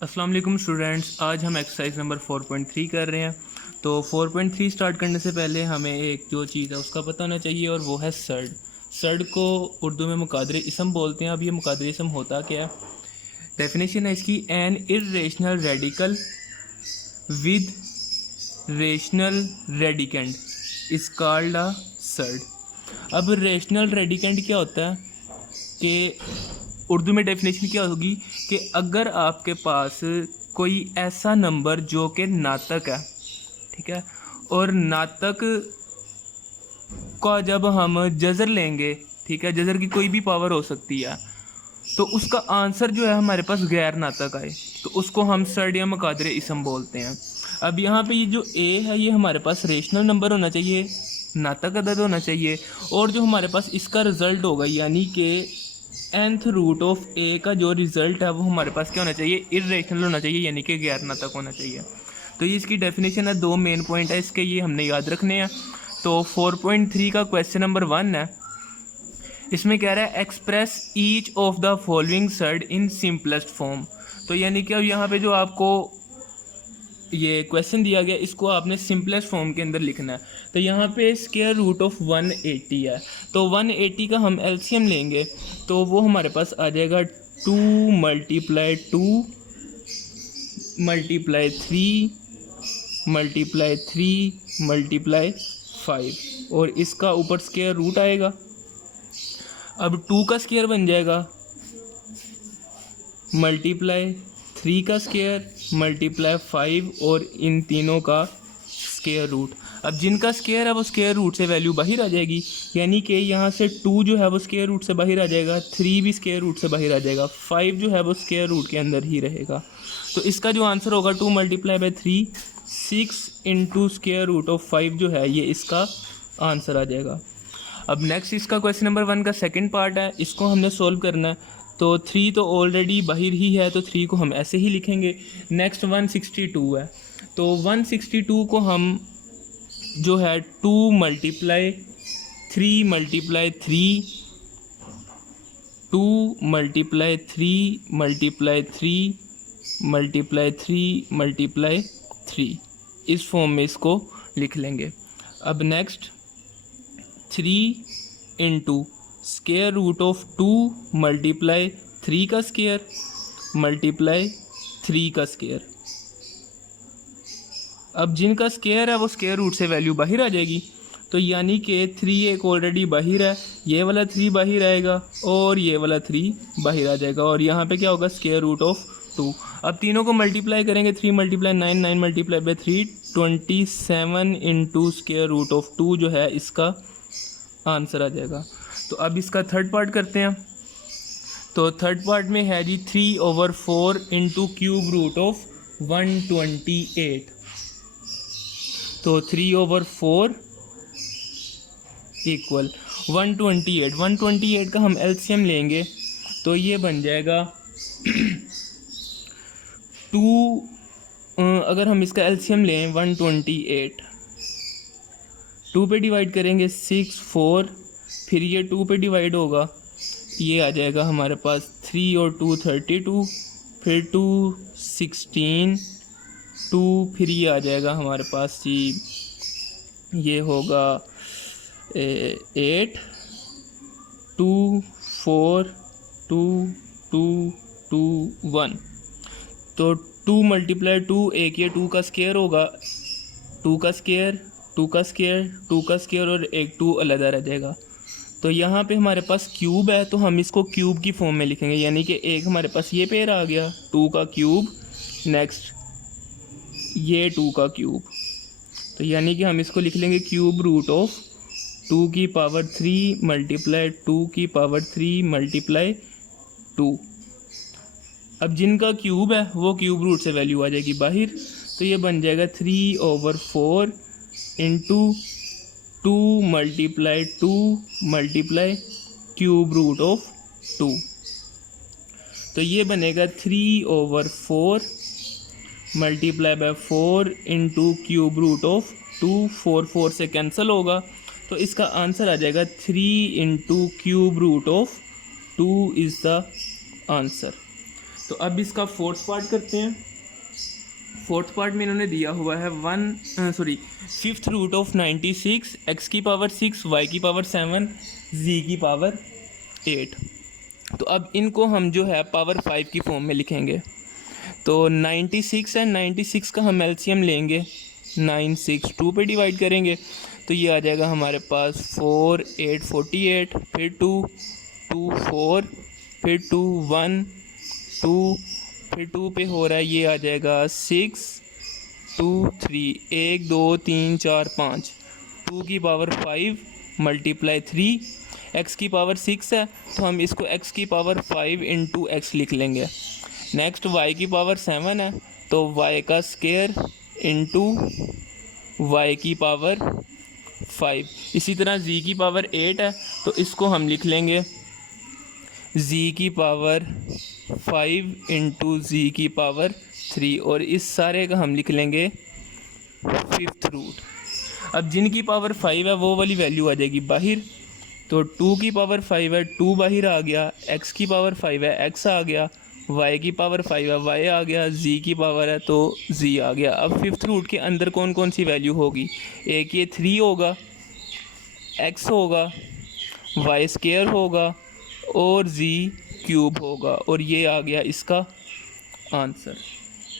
अस्सलाम वालेकुम स्टूडेंट्स, आज हम एक्सरसाइज नंबर 4.3 कर रहे हैं। तो 4.3 स्टार्ट करने से पहले हमें एक जो चीज़ है उसका पता होना चाहिए और वो है सर्ड। सर्ड को उर्दू में मुकादरे इसम बोलते हैं। अब ये मुकादरे इसम होता क्या है? डेफिनेशन है इसकी, N irrational radical with rational radicand is called a surd. अब रेशनल रेडिकेंड क्या होता है कि उर्दू में डेफिनेशन क्या होगी कि अगर आपके पास कोई ऐसा नंबर जो कि नातक है, ठीक है, और नातक का जब हम जज़र लेंगे, ठीक है, जज़र की कोई भी पावर हो सकती है, तो उसका आंसर जो है हमारे पास गैर नातक आए तो उसको हम सर्ड या मुकादरे इसम बोलते हैं। अब यहाँ पे ये जो ए है ये हमारे पास रेशनल नंबर होना चाहिए, नातक अदद होना चाहिए, और जो हमारे पास इसका रिज़ल्ट होगा यानी कि nth रूट ऑफ ए का जो रिज़ल्ट है वो हमारे पास क्या होना चाहिए, इर्रेशनल होना चाहिए यानी कि गैर नातक होना चाहिए। तो ये इसकी डेफिनेशन है, दो मेन पॉइंट है इसके, ये हमने याद रखने हैं। तो 4.3 का क्वेश्चन नंबर 1 है, इसमें कह रहा है express each of the following surd in simplest form. तो यानी कि अब यहाँ पे जो आपको ये क्वेश्चन दिया गया इसको आपने सिंपलेस्ट फॉर्म के अंदर लिखना है। तो यहाँ पे स्क्वायर रूट ऑफ 180 है, तो 180 का हम एलसीएम लेंगे तो वो हमारे पास आ जाएगा 2 मल्टीप्लाई 2 मल्टीप्लाई 3 मल्टीप्लाई 3 मल्टीप्लाई 5 और इसका ऊपर स्क्वायर रूट आएगा। अब 2 का स्क्वायर बन जाएगा मल्टीप्लाई 3 का स्क्वायर मल्टीप्लाई 5 और इन तीनों का स्क्वायर रूट। अब जिनका स्क्वायर है वो स्क्वायर रूट से वैल्यू बाहर आ जाएगी, यानी कि यहाँ से 2 जो है वो स्क्वायर रूट से बाहर आ जाएगा, 3 भी स्क्वायर रूट से बाहर आ जाएगा, 5 जो है वो स्क्वायर रूट के अंदर ही रहेगा। तो इसका जो आंसर होगा 2 multiply by 3 6 into square root of 5 जो है ये इसका आंसर आ जाएगा। अब नेक्स्ट इसका क्वेश्चन नंबर 1 का सेकंड पार्ट है, इसको हमने सोल्व करना है। तो 3 तो ऑलरेडी बाहर ही है तो 3 को हम ऐसे ही लिखेंगे। नेक्स्ट 162 है, तो 162 को हम जो है 2 multiply 3 multiply 3 2 multiply 3 multiply 3 multiply 3 multiply 3 इस फॉर्म में इसको लिख लेंगे। अब next 3 into square root of 2 multiply 3 का स्क्वायर मल्टीप्लाई 3 का स्क्वायर। अब जिनका स्क्वायर है वो स्क्वायर रूट से वैल्यू बाहर आ जाएगी, तो यानी कि 3 एक ऑलरेडी बाहर है, ये वाला 3 बाहर आएगा और ये वाला 3 बाहर आ जाएगा और यहाँ पे क्या होगा स्क्वायर रूट ऑफ 2। अब तीनों को मल्टीप्लाई करेंगे, 3 multiply 9 9 multiply by 3 27 into square root of 2 जो है इसका आंसर आ जाएगा। तो अब इसका थर्ड पार्ट करते हैं। तो थर्ड पार्ट में है जी 3/4 इंटू क्यूब रूट ऑफ 128। तो 3/4 इक्वल 128। 128 का हम एलसीएम लेंगे तो ये बन जाएगा 2। अगर हम इसका एलसीएम लें 128 2 पे डिवाइड करेंगे 6 4, फिर ये 2 पे डिवाइड होगा, ये आ जाएगा हमारे पास 3 और 2 32, फिर 2 16 2, फिर ये आ जाएगा हमारे पास जी ये होगा 8 2 4 2 2 2 1। तो 2 मल्टीप्लाई 2 एक ये 2 का स्क्वायर होगा, 2 का स्क्वायर 2 का स्क्वायर 2 का स्क्वायर और एक 2 अलग रह जाएगा। तो यहाँ पे हमारे पास क्यूब है तो हम इसको क्यूब की फॉर्म में लिखेंगे, यानी कि एक हमारे पास ये पेयर आ गया 2 का क्यूब, नेक्स्ट ये 2 का क्यूब, तो यानी कि हम इसको लिख लेंगे क्यूब रूट ऑफ 2 की पावर 3 मल्टीप्लाई 2 की पावर 3 मल्टीप्लाई 2। अब जिनका क्यूब है वो क्यूब रूट से वैल्यू आ जाएगी बाहर, तो ये बन जाएगा 3/4 into 2 multiply 2 multiply cube root of 2। तो ये बनेगा 3/4 multiply by 4 into cube root of 2। 4 4 से कैंसिल होगा तो इसका आंसर आ जाएगा 3 into cube root of 2 is the answer. तो अब इसका फोर्थ पार्ट करते हैं। फोर्थ पार्ट में इन्होंने दिया हुआ है फिफ्थ रूट ऑफ 96, एक्स की पावर 6, वाई की पावर 7, जी की पावर 8। तो अब इनको हम जो है पावर 5 की फॉर्म में लिखेंगे। तो 96 एंड 96 का हम एलसीएम लेंगे, 9 6 2 पे डिवाइड करेंगे तो ये आ जाएगा हमारे पास 4 8 48, फिर 2 2 4, फिर 2 1 2, फिर 2 पे हो रहा है ये आ जाएगा 6 2 3, 1 2 3 4 5, 2 की पावर 5 मल्टीप्लाई 3, एक्स की पावर 6 है तो हम इसको एक्स की पावर 5 इंटू एक्स लिख लेंगे। नेक्स्ट वाई की पावर 7 है तो वाई का स्केयर इंटू वाई की पावर 5। इसी तरह जी की पावर 8 है तो इसको हम लिख लेंगे जी की पावर 5 इंटू जी की पावर 3, और इस सारे का हम लिख लेंगे फिफ्थ रूट। अब जिनकी पावर 5 है वो वाली वैल्यू आ जाएगी बाहर, तो 2 की पावर 5 है 2 बाहर आ गया, x की पावर 5 है x आ गया, y की पावर 5 है y आ गया, z की पावर है तो z आ गया। अब फिफ्थ रूट के अंदर कौन कौन सी वैल्यू होगी, एक ये 3 होगा, x होगा, y स्क्वायर होगा और z क्यूब होगा, और ये आ गया इसका आंसर।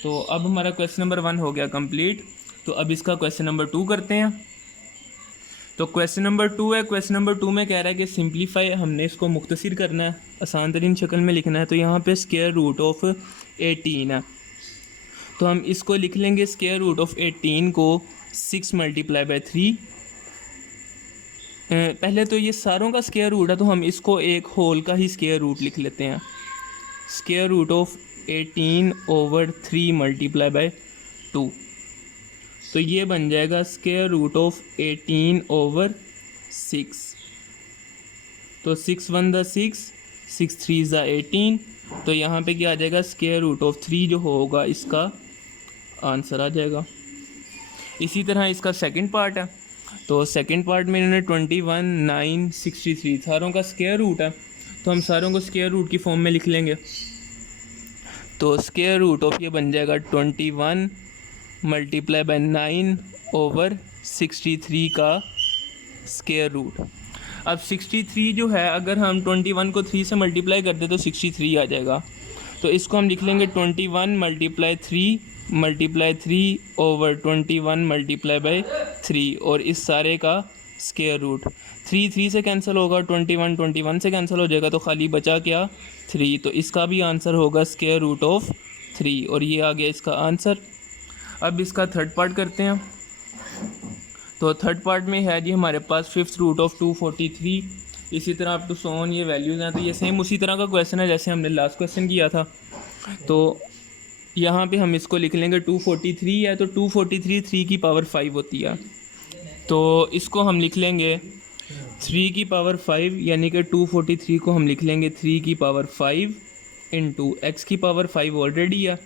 तो अब हमारा क्वेश्चन नंबर 1 हो गया कंप्लीट। तो अब इसका क्वेश्चन नंबर 2 करते हैं। तो क्वेश्चन नंबर 2 है। क्वेश्चन नंबर 2 में कह रहा है कि सिंप्लीफाई, हमने इसको मुख्तसर करना है, आसान तरीन शक्ल में लिखना है। तो यहाँ पे स्क्वायर रूट ऑफ 18 है तो हम इसको लिख लेंगे स्क्वायर रूट ऑफ 18 को 6 मल्टीप्लाई बाई 3। पहले तो ये सारों का स्क्वायर रूट है तो हम इसको एक होल का ही स्क्वायर रूट लिख लेते हैं। Square root of 18 over 3 multiply by 2, तो ये बन जाएगा स्क्वायर रूट ऑफ 18 ओवर 6। तो 6 1 द 6, 6 3 ज़ा 18, तो यहाँ पे क्या आ जाएगा स्क्वायर रूट ऑफ 3 जो होगा इसका आंसर आ जाएगा। इसी तरह इसका सेकंड पार्ट है। तो सेकंड पार्ट में इन्होंने 21 9 63 सारों का स्क्वायर रूट है तो हम सारों को स्क्वायर रूट की फॉर्म में लिख लेंगे। तो स्क्वायर रूट ऑफ ये बन जाएगा 21 मल्टीप्लाई बाई 9 ओवर 63 का स्क्वायर रूट। अब 63 जो है अगर हम 21 को 3 से मल्टीप्लाई कर दे तो 63 आ जाएगा। तो इसको हम लिख लेंगे 21 मल्टीप्लाई 3 ओवर 21 मल्टीप्लाई बाई 3, और इस सारे का स्क्वायर रूट। 3 3 से कैंसिल होगा, 21 से कैंसिल हो जाएगा, तो खाली बचा क्या 3। तो इसका भी आंसर होगा स्क्वायर रूट ऑफ 3, और ये आ गया इसका आंसर। अब इसका थर्ड पार्ट करते हैं। तो थर्ड पार्ट में है जी हमारे पास फिफ्थ रूट ऑफ 243। इसी तरह अप टू सो ऑन ये वैल्यूज़ हैं। तो ये सेम उसी तरह का क्वेश्चन है जैसे हमने लास्ट क्वेश्चन किया था। तो यहाँ पे हम इसको लिख लेंगे 243 है तो 243 3 की पावर 5 होती है, तो इसको हम लिख लेंगे 3 की पावर 5, यानी कि 243 को हम लिख लेंगे 3 की पावर 5 इंटू एक्स की पावर 5 ऑलरेडी है,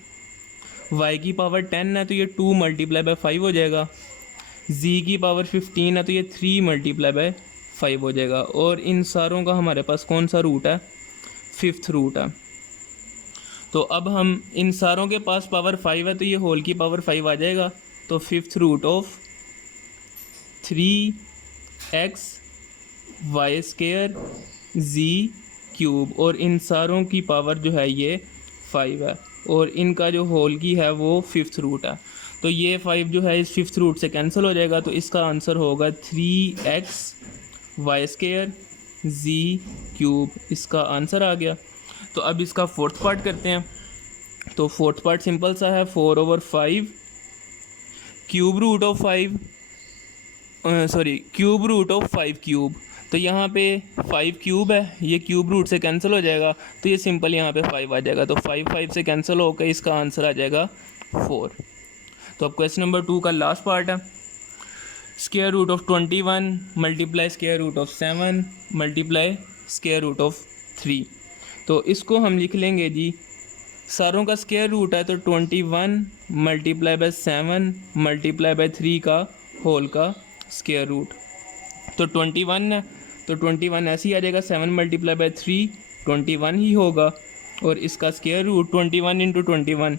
y की पावर 10 है तो ये 2 मल्टीप्लाई बाई 5 हो जाएगा, z की पावर 15 है तो ये 3 मल्टीप्लाई बाई 5 हो जाएगा, और इन सारों का हमारे पास कौन सा रूट है, फिफ्थ रूट है। तो अब हम इन सारों के पास पावर 5 है तो ये होल की पावर 5 आ जाएगा। तो fifth root of 3x Y square z cube, और इन सारों की पावर जो है ये 5 है, और इनका जो होल की है वो फिफ्थ रूट है। तो ये 5 जो है इस फिफ्थ रूट से कैंसिल हो जाएगा, तो इसका आंसर होगा 3x Y square z cube, इसका आंसर आ गया। तो अब इसका फोर्थ पार्ट करते हैं। तो फोर्थ पार्ट सिंपल सा है, 4 over 5 cube root of 5 cube root of 5 cube. तो यहाँ पे 5 क्यूब है, ये क्यूब रूट से कैंसिल हो जाएगा तो ये सिंपल यहाँ पे 5 आ जाएगा। तो 5 5 से कैंसिल होकर इसका आंसर आ जाएगा 4। तो अब क्वेश्चन नंबर 2 का लास्ट पार्ट है। Square root of 21 multiply square root of 7 multiply square root of 3। तो इसको हम लिख लेंगे जी, सारों का स्क्वायर रूट है तो 21 मल्टीप्लाई बाई 7 मल्टीप्लाई बाई 3 का होल का स्क्वायर रूट। तो 21 है तो 21 ऐसे ही आ जाएगा, 7 मल्टीप्लाई बाई 3 21 ही होगा, और इसका square root 21 into 21,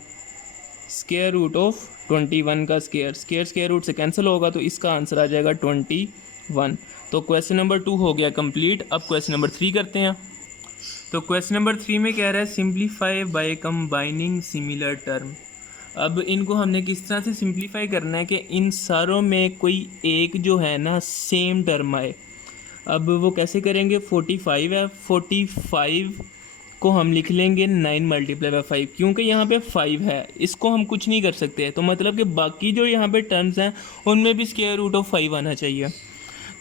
square root of 21 का स्क्वायर रूट से कैंसिल होगा, तो इसका आंसर आ जाएगा 21। तो क्वेश्चन नंबर 2 हो गया कंप्लीट। अब क्वेश्चन नंबर 3 करते हैं। तो क्वेश्चन नंबर 3 में कह रहा है simplify by combining similar term. अब इनको हमने किस तरह से सिंप्लीफाई करना है कि इन सारों में कोई एक जो है ना सेम टर्म आए। अब वो कैसे करेंगे, 45 है, 45 को हम लिख लेंगे 9 मल्टीप्लाई बाय 5, क्योंकि यहाँ पे 5 है, इसको हम कुछ नहीं कर सकते। तो मतलब कि बाकी जो यहाँ पे टर्म्स हैं उनमें भी स्क्वायर रूट ऑफ 5 आना चाहिए।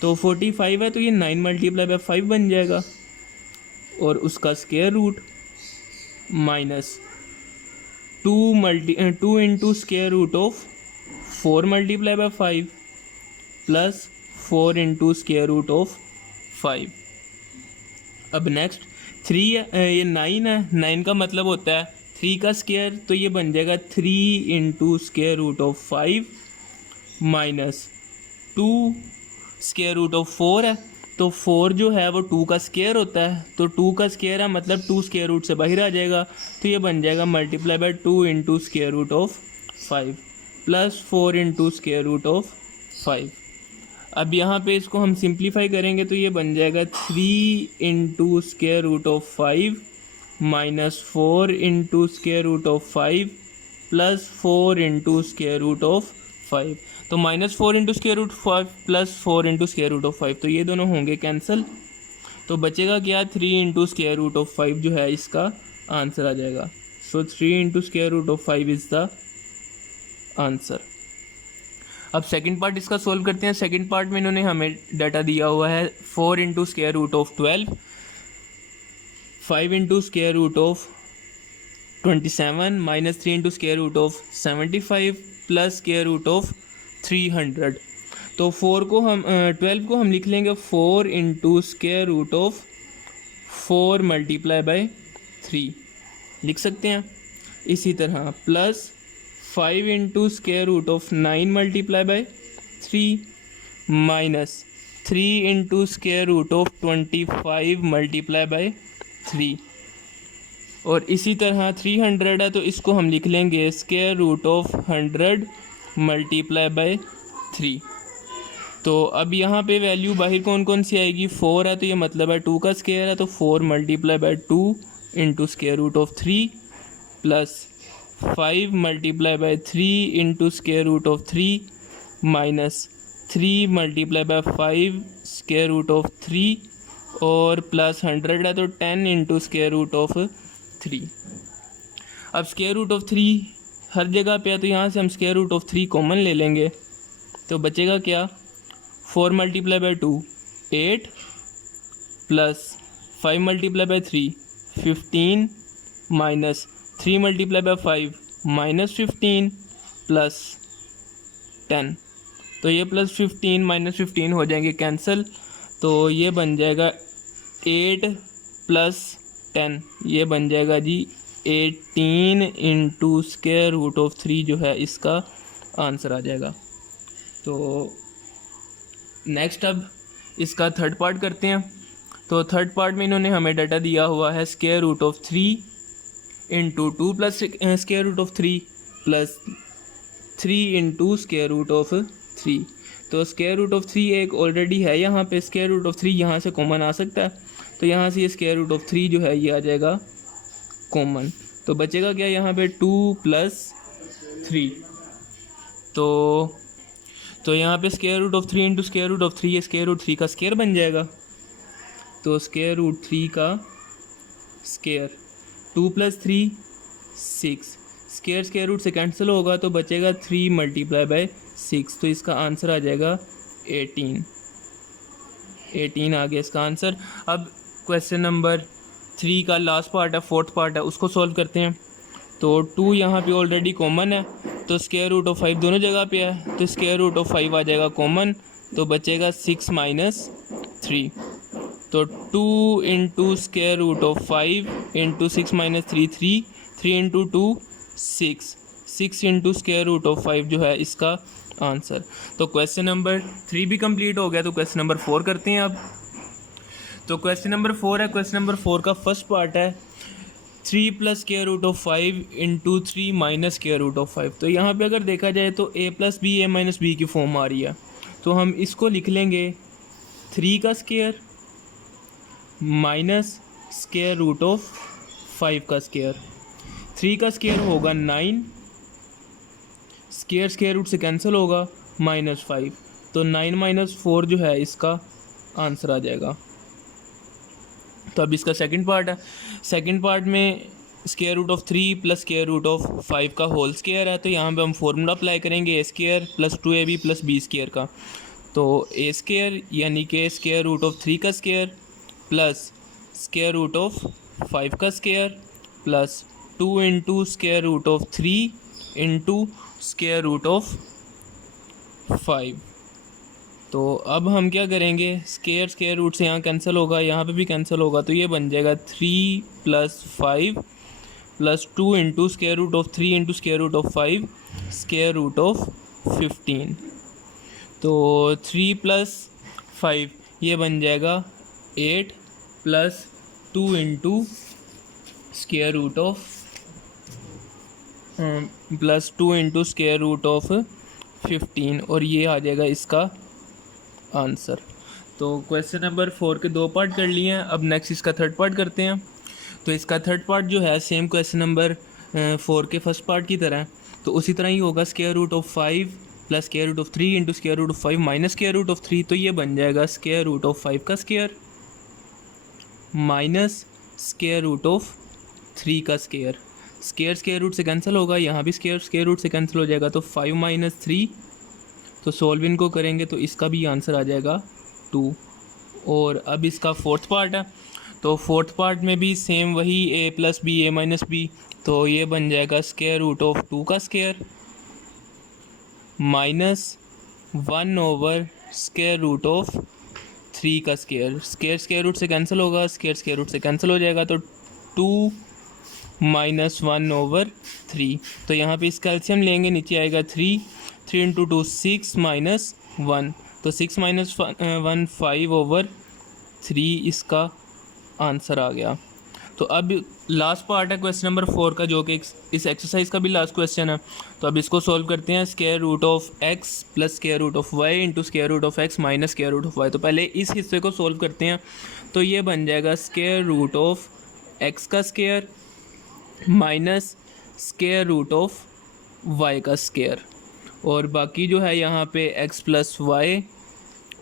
तो 45 है तो ये 9 मल्टीप्लाई बाय 5 बन जाएगा, और उसका square root minus 2 into square root of 4 multiply by 5 plus 4 into square root of 5। अब नेक्स्ट 3, ये 9 है, 9 का मतलब होता है 3 का स्क्वायर, तो ये बन जाएगा 3 into square root of 5 minus 2 square root of 4 है, तो 4 जो है वो 2 का स्क्वायर होता है, तो 2 का स्क्वायर है मतलब 2 स्क्वायर रूट से बाहर आ जाएगा, तो ये बन जाएगा multiply by 2 into square root of 5 plus 4 into square root of 5। अब यहाँ पे इसको हम सिंप्लीफाई करेंगे तो ये बन जाएगा 3 into square root of 5 minus 4 into square root of 5 plus 4 into square root of 5। तो -4 into square root 5 plus 4 into square root of 5, तो ये दोनों होंगे कैंसिल, तो बचेगा क्या, 3 इंटू स्क्वायर रूट ऑफ 5 जो है इसका आंसर आ जाएगा। So 3 into square root of 5 is the answer. अब सेकंड पार्ट इसका सोल्व करते हैं। सेकंड पार्ट में इन्होंने हमें डाटा दिया हुआ है 4 into square root of 12, 5 into square root of 27 minus 3 into square root of 75 plus square root of 300। तो 12 को हम लिख लेंगे 4 into square root of 4 multiply by 3 लिख सकते हैं। इसी तरह plus 5 into square root of 9 multiply by 3 minus 3 into square root of 25 multiply by 3, और इसी तरह 300 है तो इसको हम लिख लेंगे square root of 100 multiply by 3। तो अब यहाँ पे वैल्यू बाहर कौन कौन सी आएगी, 4 है तो ये मतलब है 2 का स्क्वायर है, तो 4 multiply by 2 into square root of 3 plus 5 multiply by 3 into square root of 3 minus 3 multiply by 5 square root of 3 और प्लस 100 है तो 10 इंटू स्क्वायर रूट ऑफ 3। अब स्क्वायर रूट ऑफ 3 हर जगह पे है तो यहाँ से हम स्क्वायर रूट ऑफ 3 कॉमन ले लेंगे, तो बचेगा क्या, 4 multiply by 2 8 plus 5 multiply by 3 15 minus 3 multiply by 5 minus 15 plus 10, तो ये प्लस 15 माइनस 15 हो जाएंगे कैंसिल, तो ये बन जाएगा 8 प्लस 10, ये बन जाएगा जी 18 इंटू स्क्वायर रूट ऑफ 3 जो है इसका आंसर आ जाएगा। तो नेक्स्ट अब इसका थर्ड पार्ट करते हैं। तो थर्ड पार्ट में इन्होंने हमें डाटा दिया हुआ है square root of 3 into 2 plus square root of 3 plus 3 into square root of 3। तो स्क्वायर रूट ऑफ 3 एक ऑलरेडी है यहाँ पे, स्क्वायर रूट ऑफ 3 यहाँ से कॉमन आ सकता है, तो यहाँ से ये स्क्वायर रूट ऑफ 3 जो है ये आ जाएगा कॉमन, तो बचेगा क्या यहाँ पे 2 प्लस 3। तो यहाँ पे square root of 3 into square root of 3, ये स्क्वायर रूट 3 का स्क्वायर बन जाएगा, तो स्क्वायर रूट 3 का स्क्वायर 2 प्लस 3 6, स्क्वायर रूट से कैंसिल होगा तो बचेगा 3 मल्टीप्लाई बाय 6, तो इसका आंसर आ जाएगा 18 आ गया इसका आंसर। अब क्वेश्चन नंबर 3 का लास्ट पार्ट है, फोर्थ पार्ट है, उसको सॉल्व करते हैं। तो 2 यहाँ पे ऑलरेडी कॉमन है, तो स्क्वायर रूट ऑफ 5 दोनों जगह पे है, तो स्क्वायर रूट ऑफ 5 आ जाएगा कॉमन, तो बचेगा 6 माइनस 3। तो 2 into square root of 5 into 6 minus 3 3 into 2 6 into square root of 5 जो है इसका आंसर। तो क्वेश्चन नंबर 3 भी कंप्लीट हो गया, तो क्वेश्चन नंबर 4 करते हैं अब। तो क्वेश्चन नंबर 4 है, क्वेश्चन नंबर 4 का फर्स्ट पार्ट है 3 plus square root of 5 into 3 minus square root of 5। तो यहाँ पे अगर देखा जाए तो a plus B A minus B की फॉर्म आ रही है, तो हम इसको लिख लेंगे 3 का square minus square root of 5 का स्क्वायर। 3 का स्क्वायर होगा 9, स्क्वायर रूट से कैंसिल होगा, -5, तो 9 माइनस 4 जो है इसका आंसर आ जाएगा। तो अब इसका सेकंड पार्ट है। सेकंड पार्ट में square root of 3 plus square root of 5 का होल स्क्वायर है, तो यहाँ पे हम फॉर्मूला अप्लाई करेंगे a square plus 2ab plus b square का। तो a स्क्वायर यानी कि स्क्वायर रूट ऑफ 3 का square plus square root of 5 का square plus 2 into square root of 3 into square root of 5। तो अब हम क्या करेंगे, स्क्वायर रूट से यहाँ कैंसिल होगा, यहाँ पे भी कैंसिल होगा, तो ये बन जाएगा 3 plus 5 plus 2 into square root of 3 into square root of 5 square root of 15। तो 3 प्लस 5 ये बन जाएगा 8 plus 2 into square root of plus 2 into square root of 15, और ये आ जाएगा इसका आंसर। तो क्वेश्चन नंबर 4 के 2 पार्ट कर लिए हैं। अब नेक्स्ट इसका थर्ड पार्ट करते हैं। तो इसका थर्ड पार्ट जो है सेम क्वेश्चन नंबर 4 के फर्स्ट पार्ट की तरह है, तो उसी तरह ही होगा square root of 5 plus square root of 3 into square root of 5 minus square root of 3। तो ये बन जाएगा स्क्वायर रूट ऑफ 5 का square minus square root of 3 का स्क्वायर। स्क्वायर रूट से कैंसिल होगा, यहाँ भी स्क्वायर रूट से कैंसिल हो जाएगा, तो 5 माइनस 3। तो सॉल्व इनको करेंगे तो इसका भी आंसर आ जाएगा 2। और अब इसका फोर्थ पार्ट है। तो फोर्थ पार्ट में भी सेम वही a plus B A minus B, तो ये बन जाएगा स्क्वायर रूट ऑफ 2 का square minus 1 over square root of 3 का स्क्वायर। स्क्वायर रूट से कैंसिल होगा, स्क्वायर रूट से कैंसिल हो जाएगा, तो 2 माइनस 1 ओवर 3। तो यहाँ पे इसका एलसीएम लेंगे, नीचे आएगा 3 इंटू 2 6 माइनस 1, तो 6 माइनस 1 5 ओवर 3 इसका आंसर आ गया। तो अब लास्ट पार्ट है क्वेश्चन नंबर 4 का, जो कि इस एक्सरसाइज का भी लास्ट क्वेश्चन है। तो अब इसको सॉल्व करते हैं। Square root of x plus square root of y into square root of x minus square root of y। तो पहले इस हिस्से को सॉल्व करते हैं। तो ये बन जाएगा स्क्वायर रूट ऑफ x का square minus square root of y का स्क्वायर, और बाकी जो है यहाँ पे x प्लस वाई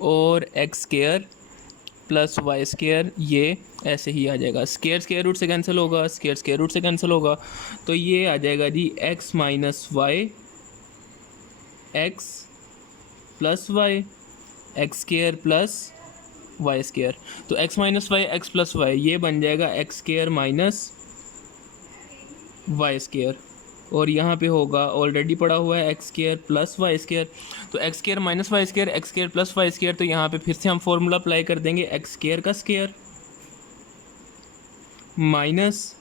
और x square plus Y square, ये ऐसे ही आ जाएगा। स्क्वायर रूट से कैंसिल होगा, स्क्वायर रूट से कैंसिल होगा, तो ये आ जाएगा जी x minus Y X plus Y X square plus Y square. तो x minus Y X plus Y ये बन जाएगा x square minus y square, और यहाँ पे होगा ऑलरेडी पड़ा हुआ है x square plus Y square. तो x square minus y square, x square plus Y square, तो यहाँ पे फिर से हम फॉर्मूला अप्लाई कर देंगे एक्स स्क्वायर का स्क्वायर माइनस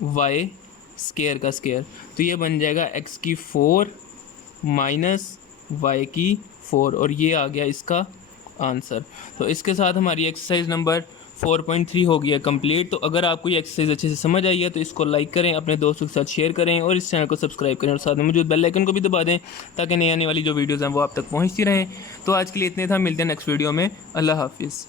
वाई स्क्वायर का स्क्वायर। तो ये बन जाएगा एक्स की 4 माइनस वाई की 4, और ये आ गया इसका आंसर। तो इसके साथ हमारी एक्सरसाइज नंबर 4.3 हो गया कंप्लीट। तो अगर आपको ये एक्सरसाइज अच्छे से समझ आई है तो इसको लाइक करें, अपने दोस्तों के साथ शेयर करें, और इस चैनल को सब्सक्राइब करें, और साथ में मौजूद बेल आइकन को भी दबा दें ताकि नई आने वाली जो वीडियोज़ हैं वो आप तक पहुंचती रहें। तो आज के लिए इतने था, मिलते हैं नेक्स्ट वीडियो में। अल्लाह हाफिज़।